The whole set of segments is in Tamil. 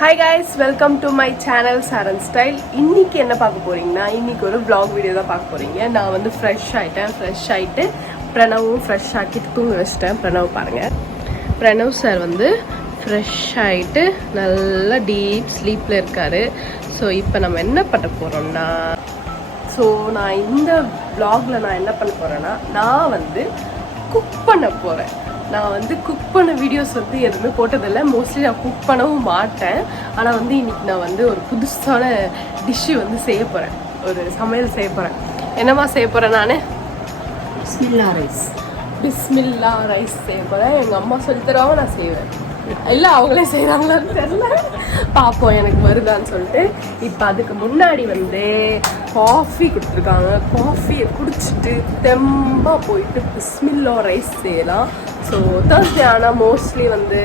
Hi guys, welcome to my channel Saree Style. இன்னைக்கு என்ன பார்க்க போறீங்கன்னா இன்னைக்கு ஒரு vlog வீடியோ தான் பார்க்க போறீங்க. நான் வந்து ஃப்ரெஷ் ஆயிட்டு பிரணவும் ஃப்ரெஷ் ஆக்கிட்டு தூங்க வச்சிட்டேன். பிரணவ் பாருங்க. பிரணவ் சார் வந்து ஃப்ரெஷ் ஆயிட்டு நல்ல டீப் ஸ்லீப்ல இருக்காரு. ஸோ இப்போ நம்ம என்ன பண்ண போறோம்னா நான் இந்த vlogல நான் என்ன பண்ண போறேன்னா நான் வந்து குக் பண்ண போறேன். நான் வந்து குக் பண்ண வீடியோஸ் வந்து எதுவுமே போட்டதில்லை. மோஸ்ட்லி நான் குக் பண்ணவும் மாட்டேன். ஆனால் வந்து இன்றைக்கி நான் வந்து ஒரு புதுசான டிஷ்ஷு வந்து செய்ய போகிறேன். ஒரு சமையல் செய்ய போகிறேன். என்னம்மா செய்ய போகிறேன் நான்? பிஸ்மில்லா ரைஸ் செய்ய போகிறேன். எங்கள் அம்மா சொல்லித்தருவாங்க, நான் செய்வேன். இல்லை அவங்களே செய்கிறாங்களான்னு தெரியல, பார்ப்போம் எனக்கு வருதான்னு சொல்லிட்டு. இப்போ அதுக்கு முன்னாடி வந்து காஃபி கொடுத்துருக்காங்க. காஃபியை குடிச்சிட்டு தெம்பாக போயிட்டு பிஸ்மில்லா ரைஸ் செய்யலாம். ஸோ தேர்ஸ்டே ஆனால் மோஸ்ட்லி வந்து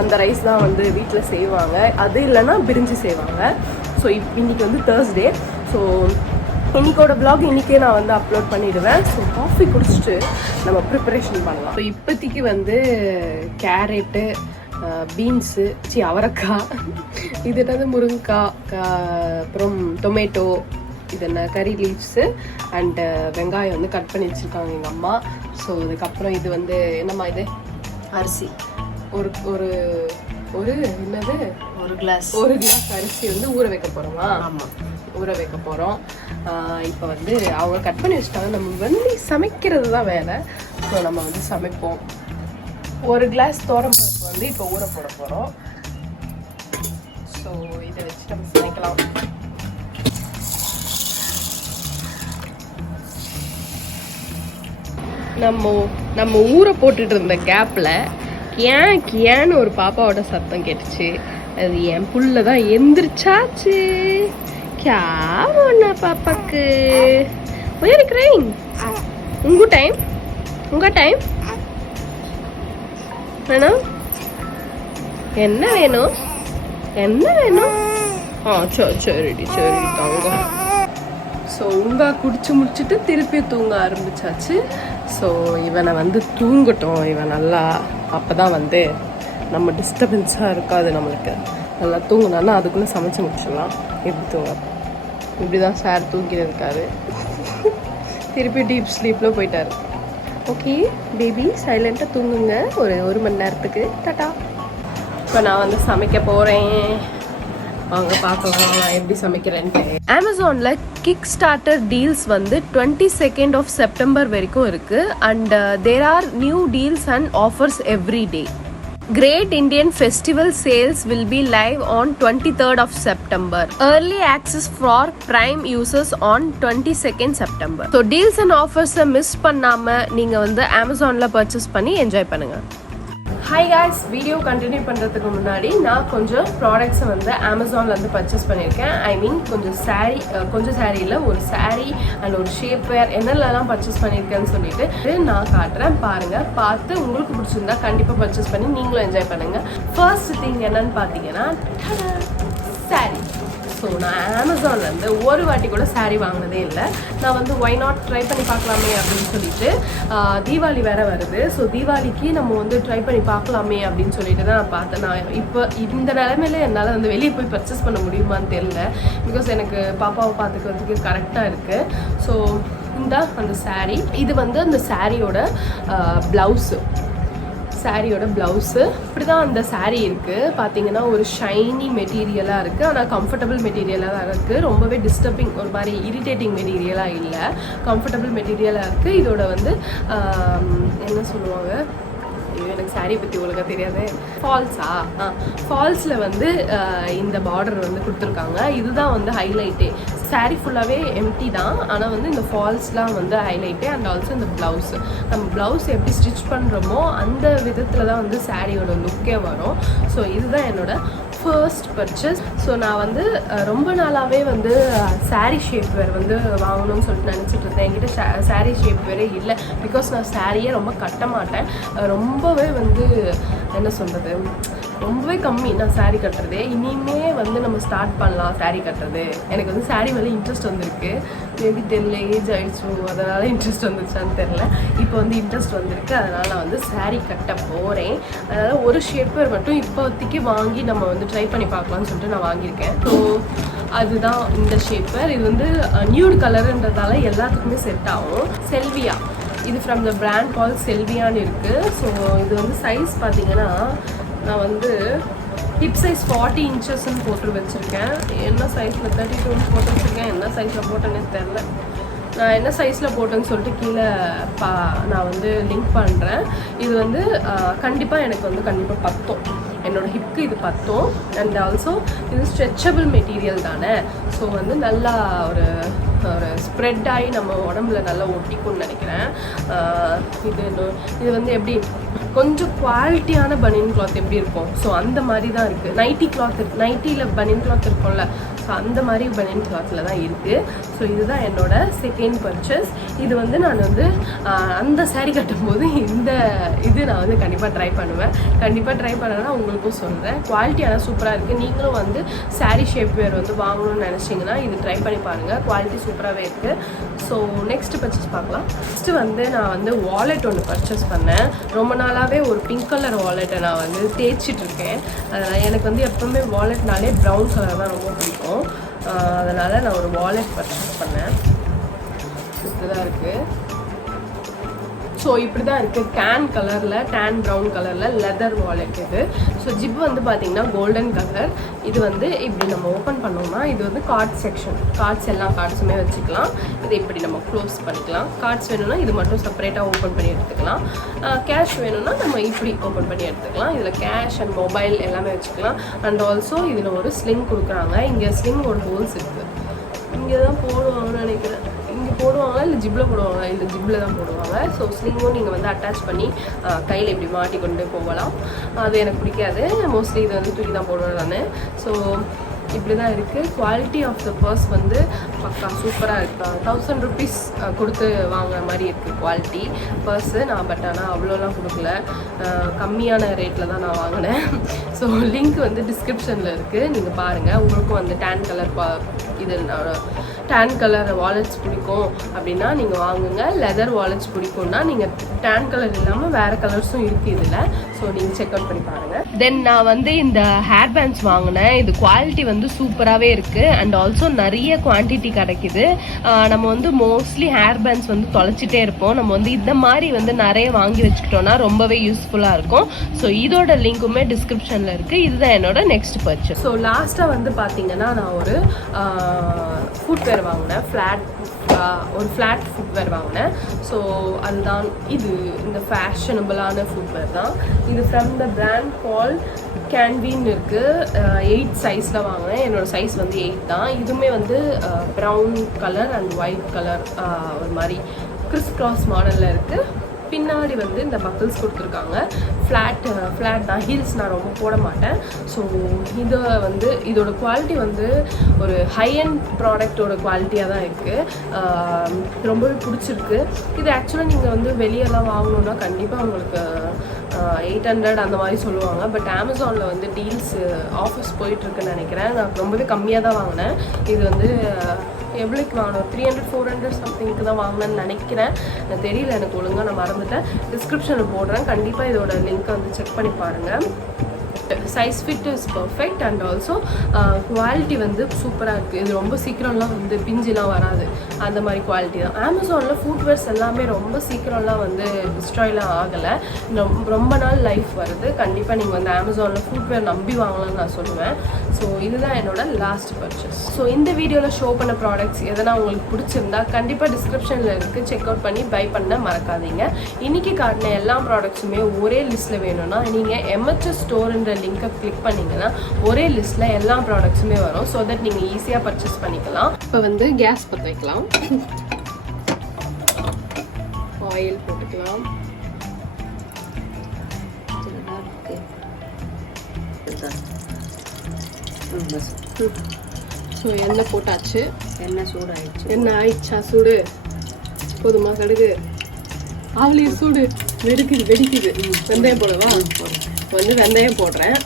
அந்த ரைஸ் தான் வந்து வீட்டில் செய்வாங்க. அது இல்லைன்னா பிரிஞ்சு செய்வாங்க. ஸோ இன்றைக்கி வந்து தேர்ஸ்டே. ஸோ இன்றைக்கோட vlog இன்றைக்கே நான் வந்து அப்லோட் பண்ணிவிடுவேன். ஸோ காஃபி குடிச்சிட்டு நம்ம ப்ரிப்பரேஷன் பண்ணலாம். ஸோ இப்போதைக்கு வந்து கேரட்டு, பீன்ஸு, அவரைக்காய், இது என்னது முருங்கைக்காய், அப்புறம் டொமேட்டோ, இது என்ன கறி லீவ்ஸு அண்டு வெங்காயம் வந்து கட் பண்ணி வச்சுருக்காங்க எங்கள் அம்மா. ஸோ அதுக்கப்புறம் இது வந்து என்னம்மா இது அரிசி ஒரு ஒரு ஒரு என்னது ஒரு கிளாஸ் அரிசி வந்து ஊற வைக்க போகிறோமா? ஆமாம், ஊற வைக்க போகிறோம். இப்போ வந்து அவங்க கட் பண்ணி வச்சுட்டாங்க. நம்ம வந்து சமைக்கிறது தான் வேலை. ஸோ நம்ம வந்து சமைப்போம். ஒரு கிளாஸ் தோரம்பருப்பு வந்து இப்போ ஊற போட போகிறோம். ஸோ இதை வச்சு நம்ம சமைக்கலாம். நம்ம ஊரை போட்டுட்டு இருந்த கேப்பில் ஏன்னு ஒரு பாப்பாவோட சத்தம் கேட்டுச்சு. அது என் புள்ள தான் எந்திரிச்சாச்சு. ஒன்னா பாப்பாக்கு இருக்கிறேன். உங்க டைம் வேணும். என்ன வேணும்? சரிடி தாங்க. ஸோ குடிச்சு முடிச்சுட்டு திருப்பி தூங்க ஆரம்பிச்சாச்சு. ஸோ இவனை வந்து தூங்கட்டும். இவன் நல்லா அப்போ தான் வந்து நம்ம டிஸ்டர்பன்ஸாக இருக்காது. நம்மளுக்கு நல்லா தூங்கினான்னா அதுக்குள்ளே சமைச்சு முடிச்சிடலாம். எப்படி தூங்க இப்படி தான் சார் தூங்கியிருக்காரு. திருப்பி டீப் ஸ்லீப்பில் போயிட்டார். ஓகே பேபி, சைலண்ட்டாக தூங்குங்க ஒரு மணி நேரத்துக்கு. டாட்டா. இப்போ நான் வந்து சமைக்க போகிறேன். வாங்க பார்க்கலாம் எப்படி சமைக்கிறேன்ட்டு. அமேசானில் கிக் ஸ்டார்டர் டீல்ஸ் வந்து 22nd of September வரைக்கும் இருக்குது. And there are new deals and offers every day. Great Indian Festival sales will be live on 23rd of September. Early access for Prime users on 22nd September. So deals and offers miss பண்ணாம நீங்க வந்து Amazonல purchase பண்ணி என்ஜாய் பண்ணுங்க. ஹாய் காய்ஸ், வீடியோ கண்டினியூ பண்ணுறதுக்கு முன்னாடி நான் கொஞ்சம் ப்ராடக்ட்ஸை வந்து அமேசான்லேருந்து பர்ச்சேஸ் பண்ணியிருக்கேன். ஐ மீன் கொஞ்சம் சாரியில் ஒரு சாரீ அண்ட் ஒரு ஷேப்வேர் என்னெல்லாம் பர்ச்சேஸ் பண்ணியிருக்கேன்னு சொல்லிட்டு நான் காட்டுறேன். பாருங்கள், பார்த்து உங்களுக்கு பிடிச்சிருந்தா கண்டிப்பாக பர்ச்சேஸ் பண்ணி நீங்களும் என்ஜாய் பண்ணுங்கள். ஃபர்ஸ்ட் திங் என்னன்னு பார்த்தீங்கன்னா சாரீ. ஸோ நான் அமேசான்லேருந்து ஒரு வாட்டி கூட சாரீ வாங்கினதே இல்லை. நான் வந்து ஒய் நாட் ட்ரை பண்ணி பார்க்கலாமே அப்படின்னு சொல்லிட்டு, தீபாவளி வேறு வருது. ஸோ தீபாவளிக்கு நம்ம வந்து ட்ரை பண்ணி பார்க்கலாமே அப்படின்னு சொல்லிட்டு தான் நான் பார்த்தேன். நான் இப்போ இந்த நிலைமையில என்னால் வந்து வெளியே போய் பர்ச்சேஸ் பண்ண முடியுமான்னு தெரியல. பிகாஸ் எனக்கு பாப்பாவை பார்த்துக்கிறதுக்கு கரெக்டாக இருக்குது. ஸோ அந்த சாரீ, இது வந்து அந்த சாரியோட ப்ளவுஸு. இப்படி தான் அந்த சாரீ இருக்குது. பார்த்தீங்கன்னா ஒரு ஷைனி மெட்டீரியலாக இருக்குது. ஆனால் கம்ஃபர்டபுள் மெட்டீரியலாக தான் இருக்குது. ரொம்பவே டிஸ்டர்பிங், ஒரு மாதிரி இரிட்டேட்டிங் மெட்டீரியலாக இல்லை, கம்ஃபர்டபுள் மெட்டீரியலாக இருக்குது. இதோட வந்து என்ன சொல்லுவாங்க, எனக்கு சாரீ பற்றி ஒழுங்காக தெரியாது. ஃபால்ஸில் வந்து இந்த பார்டர் வந்து கொடுத்துருக்காங்க. இதுதான் வந்து ஹைலைட்டே. சாரீ ஃபுல்லாகவே எம்டி தான், ஆனால் வந்து இந்த ஃபால்ஸ்லாம் வந்து ஹைலைட்டே. அண்ட் ஆல்சோ இந்த ப்ளவுஸ், நம்ம ப்ளவுஸ் எப்படி ஸ்டிச் பண்ணுறோமோ அந்த விதத்தில் தான் வந்து சாரியோட லுக்கே வரும். ஸோ இதுதான் என்னோட ஃபர்ஸ்ட் பர்ச்சேஸ். ஸோ நான் வந்து ரொம்ப நாளாகவே வந்து சாரீ ஷேப்வேர் வந்து வாங்கணும்னு சொல்லிட்டு நினச்சிட்டு இருந்தேன். என்கிட்ட சாரீ ஷேப்வேரே இல்லை. பிகாஸ் நான் சாரியே ரொம்ப கட்ட மாட்டேன். ரொம்பவே வந்து என்ன சொல்கிறது, ரொம்பவே கம்மி நான் saree கட்டுறதே. இனிமே வந்து நம்ம ஸ்டார்ட் பண்ணலாம் saree கட்டுறது. எனக்கு வந்து saree மேலே இன்ட்ரெஸ்ட் வந்திருக்கு. மேபி 10 ஏஜ் ஆயிடுச்சு, அதனால இன்ட்ரெஸ்ட் வந்துச்சான்னு தெரியல. இப்போ வந்து இன்ட்ரெஸ்ட் வந்திருக்கு, அதனால நான் வந்து saree கட்ட போகிறேன். அதனால ஒரு ஷேப்பர் மட்டும் இப்போதைக்கு வாங்கி நம்ம வந்து ட்ரை பண்ணி பார்க்கலாம்னு சொல்லிட்டு நான் வாங்கியிருக்கேன். ஸோ அதுதான் இந்த ஷேப்பர். இது வந்து நியூட் கலருன்றதால எல்லாத்துக்குமே செட் ஆகும். செல்வியா, இது ஃப்ரம் த பிராண்ட் கால் செல்வியான்னு இருக்குது. ஸோ இது வந்து சைஸ் பார்த்தீங்கன்னா நான் வந்து ஹிப் சைஸ் 40 இன்ச்சஸ்ன்னு போட்டு வச்சுருக்கேன். என்ன சைஸில் 32 போட்டு வச்சுருக்கேன். என்ன சைஸில் போட்டேன்னு தெரில. நான் என்ன சைஸில் போட்டேன்னு சொல்லிட்டு கீழே நான் வந்து லிங்க் பண்ணுறேன். இது வந்து கண்டிப்பாக எனக்கு வந்து கண்டிப்பாக பத்தும். என்னோடய ஹிப்க்கு இது பத்தும். அண்ட் ஆல்சோ இது ஸ்ட்ரெச்சபிள் மெட்டீரியல் தானே. ஸோ வந்து நல்லா ஒரு ஸ்ப்ரெட் ஆகி நம்ம உடம்புல நல்லா ஒட்டிக்கும்னு நினைக்கிறேன். இது வந்து எப்படி கொஞ்சம் குவாலிட்டியான பனியன் கிளாத் எப்படி இருக்கும், ஸோ அந்த மாதிரி தான் இருக்குது. நைட்டி கிளாத் இருக்குது, நைட்டியில் பனியன் கிளாத் இருக்கும்ல, ஸோ அந்த மாதிரி பனியன் கிளாத்தில் தான் இருக்குது. ஸோ இதுதான் என்னோட செகண்ட் பர்ச்சேஸ். இது வந்து நான் வந்து அந்த saree கட்டும்போது இது நான் வந்து கண்டிப்பாக ட்ரை பண்ணுவேன். கண்டிப்பாக ட்ரை பண்ணேன்னா உங்களுக்கும் சொல்கிறேன். குவாலிட்டியான சூப்பராக இருக்குது. நீங்களும் வந்து saree ஷேப்வேர் வந்து வாங்கணும்னு நினச்சிங்கன்னா இது ட்ரை பண்ணி பாருங்கள். குவாலிட்டி சூப்பராகவே இருக்குது. ஸோ நெக்ஸ்ட் பர்ச்சேஸ் பார்க்கலாம். நெக்ஸ்ட்டு வந்து நான் வந்து வாலெட் ஒன்று பர்ச்சேஸ் பண்ணேன். ரொம்ப நாளாகவே ஒரு பிங்க் கலர் வாலெட்டை நான் வந்து தேய்ச்சிட்ருக்கேன். அதனால் எனக்கு வந்து எப்போவுமே வாலெட்னாலே ப்ரௌன் கலர் தான் ரொம்ப பிடிக்கும். அதனால் நான் ஒரு வாலெட் பர்ச்சேஸ் பண்ணேன். இப்படி தான் இருக்குது. ஸோ இப்படி தான் இருக்குது. டேன் ப்ரௌன் கலரில் லெதர் வாலெட் இது. ஸோ ஜிப் வந்து பார்த்திங்கன்னா கோல்டன் கலர். இது வந்து இப்படி நம்ம ஓப்பன் பண்ணோம்னா இது வந்து கார்ட்ஸ் செக்ஷன். எல்லா கார்ட்ஸுமே வச்சுக்கலாம். இதை இப்படி நம்ம க்ளோஸ் பண்ணிக்கலாம். கார்ட்ஸ் வேணும்னா இது மட்டும் செப்பரேட்டாக ஓப்பன் பண்ணி எடுத்துக்கலாம். கேஷ் வேணும்னா நம்ம இப்படி ஓப்பன் பண்ணி எடுத்துக்கலாம். இதில் கேஷ் அண்ட் மொபைல் எல்லாமே வச்சுக்கலாம். அண்ட் ஆல்சோ இதில் ஒரு ஸ்லிங் கொடுக்குறாங்க. இங்கே ஸ்லிங் ஒரு ஹோல்ஸ் இருக்குது. இங்கே தான் போடுவாங்கன்னு நினைக்கிறேன். இங்கே போடுவாங்களா இல்லை ஜிப்பில் போடுவாங்களா? இல்லை ஜிப்பில் தான் போடுவாங்க. ஸோ ஸ்லிங்கும் நீங்கள் வந்து அட்டாச் பண்ணி கையில் இப்படி மாட்டி கொண்டு போகலாம். அது எனக்கு பிடிக்காது. மோஸ்ட்லி இது வந்து தூக்கி தான் போடுவேன் நான். ஸோ இப்படி தான் இருக்குது. குவாலிட்டி ஆஃப் த பர்ஸ் வந்து பக்கா சூப்பராக இருக்குது. 1000 rupees கொடுத்து வாங்குற மாதிரி இருக்குது குவாலிட்டி பர்ஸு. பட் ஆனால் அவ்வளோலாம் கொடுக்கல, கம்மியான ரேட்டில் தான் நான் வாங்கினேன். ஸோ லிங்க் வந்து டிஸ்கிரிப்ஷனில் இருக்குது, நீங்கள் பாருங்கள். உங்களுக்கும் வந்து டேன் கலர் வாலெட்ஸ் பிடிக்கும் அப்படின்னா நீங்கள் வாங்குங்க. லெதர் வாலெட்ஸ் பிடிக்கும்னா நீங்கள் டேன் கலர் இல்லாமல் வேறு கலர்ஸும் இருக்குது இதில். ஸோ நீங்கள் செக் அவுட் பண்ணி பாருங்கள். தென் நான் வந்து இந்த ஹேர் பேண்ட்ஸ் வாங்கினேன். இது குவாலிட்டி வந்து சூப்பராகவே இருக்குது. அண்ட் ஆல்சோ நிறைய குவான்டிட்டி கிடைக்குது. நம்ம வந்து மோஸ்ட்லி ஹேர் பேண்ட்ஸ் வந்து தொலைச்சிட்டே இருப்போம். நம்ம வந்து இந்த மாதிரி வந்து நிறைய வாங்கி வச்சுக்கிட்டோம்னா ரொம்பவே யூஸ்ஃபுல்லாக இருக்கும். ஸோ இதோட லிங்க்குமே டிஸ்கிரிப்ஷனில் இருக்குது. இதுதான் என்னோட நெக்ஸ்ட் பர்ச்சேஸ். ஸோ லாஸ்ட்டாக வந்து பார்த்தீங்கன்னா நான் ஒரு ஃபுட்வேர் வாங்கினேன். ஒரு ஃப்ளாட் ஃபுட்வேர் வாங்கினேன். ஸோ அதுதான் இந்த ஃபேஷனபிளான ஃபுட்வேர் தான். இது ஃப்ரம் த பிராண்ட் கால் CANVIன்னு இருக்குது. 8 சைஸில் வாங்கினேன். என்னோடய சைஸ் வந்து 8 தான். இதுவுமே வந்து brown colour and white colour ஒரு மாதிரி கிறிஸ் கிராஸ் மாடலில் இருக்குது. பின்னாடி வந்து இந்த பக்கிள்ஸ் கொடுத்துருக்காங்க. ஃப்ளாட் தான். ஹீல்ஸ் நான் ரொம்ப போட மாட்டேன். ஸோ இதோட குவாலிட்டி வந்து ஒரு ஹை அண்ட் ப்ராடக்டோட குவாலிட்டியாக தான் இருக்குது. ரொம்பவே பிடிச்சிருக்கு. இது ஆக்சுவலாக நீங்கள் வந்து வெளியெல்லாம் வாங்கணுன்னா கண்டிப்பாக உங்களுக்கு 800 அந்த மாதிரி சொல்லுவாங்க. பட் அமேசானில் வந்து டீல்ஸ் ஆஃபர்ஸ் போயிட்டுருக்குன்னு நினைக்கிறேன். நான் ரொம்பவே கம்மியாக தான் வாங்கினேன். இது வந்து எவ்வளோக்கு வாங்கணும், 300-400 சம்திங்க்கு தான் வாங்கினேன்னு நினைக்கிறேன். எனக்கு தெரியல, எனக்கு ஒழுங்காக நான் மறந்துட்டேன். டிஸ்கிரிப்ஷனில் போடுறேன். கண்டிப்பாக இதோட லிங்க்கை வந்து செக் பண்ணி பாருங்கள். Size fit is perfect and also quality வந்து சூப்பராக இருக்குது. இது ரொம்ப சீக்கிரம்லாம் வந்து பிஞ்சுலாம் வராது, அந்த மாதிரி குவாலிட்டி தான். அமேசானில் ஃபுட்வேர்ஸ் எல்லாமே ரொம்ப சீக்கிரம்லாம் வந்து டிஸ்ட்ராய்லாம் ஆகலை. ரொம்ப நாள் லைஃப் வருது. கண்டிப்பாக நீங்கள் வந்து அமேசானில் ஃபுட்வேர் நம்பி வாங்கலாம்னு நான் சொல்லுவேன். ஸோ இதுதான் என்னோட லாஸ்ட் பர்ச்சேஸ். ஸோ இந்த வீடியோவில் ஷோ பண்ண ப்ராடக்ட்ஸ் எதனா உங்களுக்கு பிடிச்சிருந்தா கண்டிப்பாக டிஸ்கிரிப்ஷனில் இருக்குது, செக் அவுட் பண்ணி பை பண்ண மறக்காதீங்க. இன்றைக்கி காட்டின எல்லா ப்ராடக்ட்ஸுமே ஒரே லிஸ்ட்டில் வேணும்னா நீங்கள் MHS ஸ்டோர்ன்ற லிங்கை கிளிக் பண்ணிங்கன்னா ஒரே லிஸ்ட்டில் எல்லா ப்ராடக்ட்ஸுமே வரும். ஸோ தட் நீங்கள் ஈஸியாக பர்ச்சேஸ் பண்ணிக்கலாம். இப்போ வந்து கேஸ் பற்ற வைக்கலாம். ஆயில் போட்டுக்கலாம். ஸோ எண்ணெய் போட்டாச்சு. எண்ணெய் சூடாயிடுச்சு. எண்ணெய் ஆயிடுச்சா? சூடு போதுமா? கடுகு ஆவலிய சூடு வெடிக்குது. வெந்தயம் போடவா? இப்போ வந்து வெந்தயம் போடுறேன்.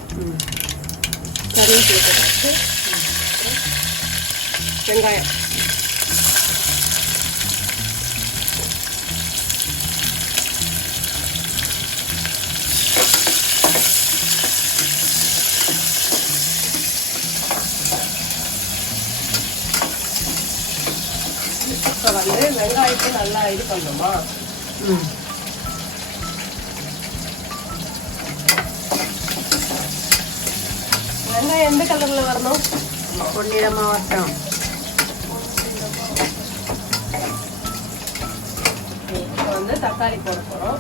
கருவேப்பிலை போட்டு வெங்காயம் இப்போ வந்து வெங்காயத்தை நல்லா இது பண்ணணுமா? வெங்காயம் எந்த கலர்ல வரணும்? பொன்னிறமா வரட்டும். இப்போ வந்து தக்காளி போட போறோம்.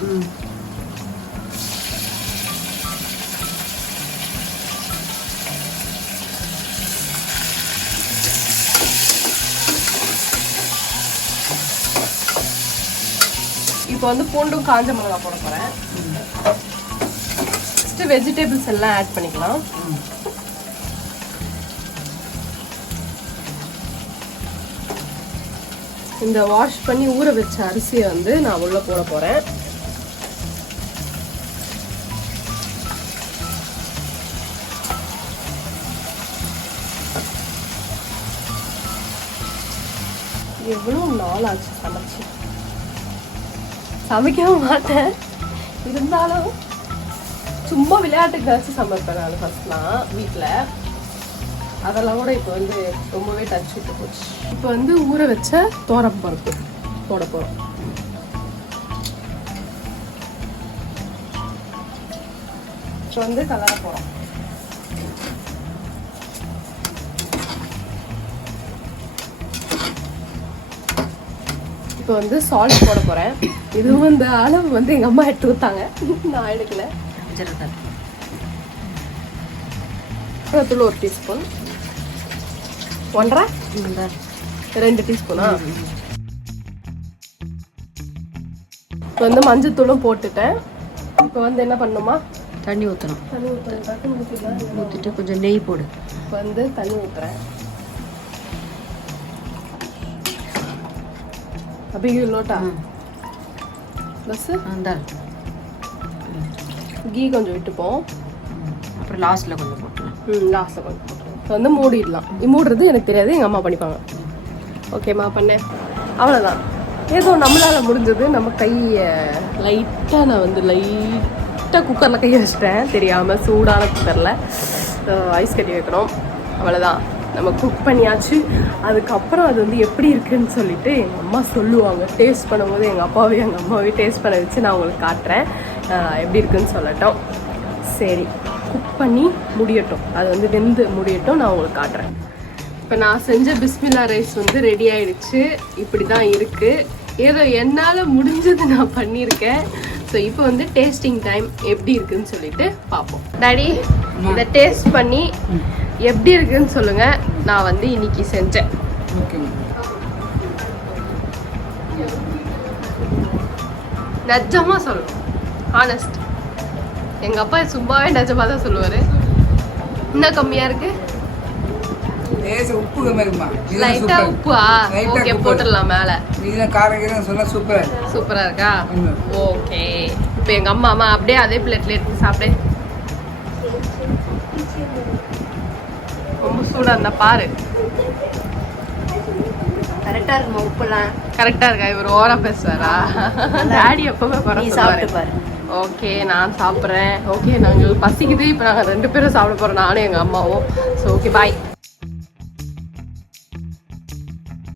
இப்போ வந்து பூண்டும் காஞ்ச மிளகாய் போட போறேன். ஃபர்ஸ்ட் வெஜிடபிள்ஸ் எல்லாம் ஆட் பண்ணிக்கலாம். இந்த வாஷ் பண்ணி ஊற வச்ச அரிசியை வந்து நான் உள்ள போட போறேன். எவ்வளவு நாள் ஆச்சு சமைச்சு. சமைக்கவும் மாட்டேன், இருந்தாலும் சும்மா விளையாட்டுக்காச்சும் சமைப்பேன் நான் ஃபர்ஸ்ட்லாம் வீட்டில். அதெல்லாம் கூட இப்போ வந்து ரொம்பவே டச் விட்டு போச்சு. இப்போ வந்து ஊற வச்ச தோரப்பருப்பு போட போகிறோம். இப்போ வந்து கலர போகிறோம். இப்போ வந்து சால்ட் போட போகிறேன். இதுவும் இந்த அளவு வந்து எங்கள் அம்மா எடுத்து கொடுத்தாங்க, நான் எடுக்கல. தூள் 1 டீஸ்பூன், 1.5 2 டீஸ்பூனா. இப்போ வந்து மஞ்சள் தூளும் போட்டுட்டேன். இப்போ வந்து என்ன பண்ணணுமா? தண்ணி ஊற்றணும். தண்ணி ஊற்றிட்டு கொஞ்சம் நெய் போடு. இப்போ வந்து தண்ணி ஊற்றுறேன். अभी ये लोटा बस अंदर घी கொஞ்சம் விட்டுப்போம். அப்புறம் லாஸ்ட்ல கொஞ்சம் போட்டுலாம். லாஸ்ட்ல கொஞ்சம் போட்டுலாம். இப்போ வந்து மூடிடலாம். மூடுறது எனக்கு தெரியாது, எங்கள் அம்மா பண்ணிப்பாங்க. ஓகேம்மா பண்ணேன், அவ்வளோதான். ஏதோ நம்மளால் முடிஞ்சது. நம்ம கையை லைட்டாக நான் வந்து லைட்டாக குக்கரில் கையை வச்சிட்டேன் தெரியாமல். சூடான குக்கரில் ஐஸ் கட்டி வைக்கணும், அவ்வளோதான். நம்ம குக் பண்ணியாச்சு. அதுக்கப்புறம் அது வந்து எப்படி இருக்குன்னு சொல்லிட்டு எங்கள் அம்மா சொல்லுவாங்க. டேஸ்ட் பண்ணும்போது எங்கள் அம்மாவே டேஸ்ட் பண்ண வச்சு நான் உங்களுக்கு காட்டுறேன் எப்படி இருக்குன்னு சொல்லட்டும். சரி, குக் பண்ணி முடியட்டும், அது வந்து வெந்து முடியட்டும், நான் உங்களுக்கு காட்டுறேன். இப்போ நான் செஞ்ச பிஸ்மில்லா ரைஸ் வந்து ரெடி ஆயிடுச்சு. இப்படி தான் இருக்குது. ஏதோ என்னால் முடிஞ்சது நான் பண்ணியிருக்கேன். ஸோ இப்போ வந்து டேஸ்டிங் டைம் எப்படி இருக்குன்னு சொல்லிட்டு பார்ப்போம். டாடி, இதை டேஸ்ட் பண்ணி எப்படி இருக்குன்னு சொல்லுங்க. நான் வந்து இன்னைக்கு செஞ்சேன். நிஜமா சொல்லணும், ஆனஸ்ட். எங்க அப்பா சும்மாவே நிஜமா தான் சொல்லுவாரு. இன்னும் கம்மியா இருக்கு, உப்பு கம்மியா இருக்குமா? லைட்டா உப்பா? ஓகே, போட்டுடலாம் மேல. சூப்பரா இருக்கா? ஓகே. இப்போ எங்க அம்மா அப்படியே அதே பிளேட்ல எடுத்து சாப்பிடு. ரொம்ப சூடாக இருந்தால் பாரு. கரெக்டாக இருக்குமா? உப்புலாம் கரெக்டாக இருக்கா? இவர் ஓரா பேசுவாரா? டாடி எப்பவுமே சாப்பிட்டு. ஓகே, நான் சாப்பிட்றேன். ஓகே, நாங்கள் பசிக்குது. இப்போ நாங்கள் 2 பேரும் சாப்பிட போகிறோம், நானும் எங்கள் அம்மாவும். ஸோ ஓகே, பாய்.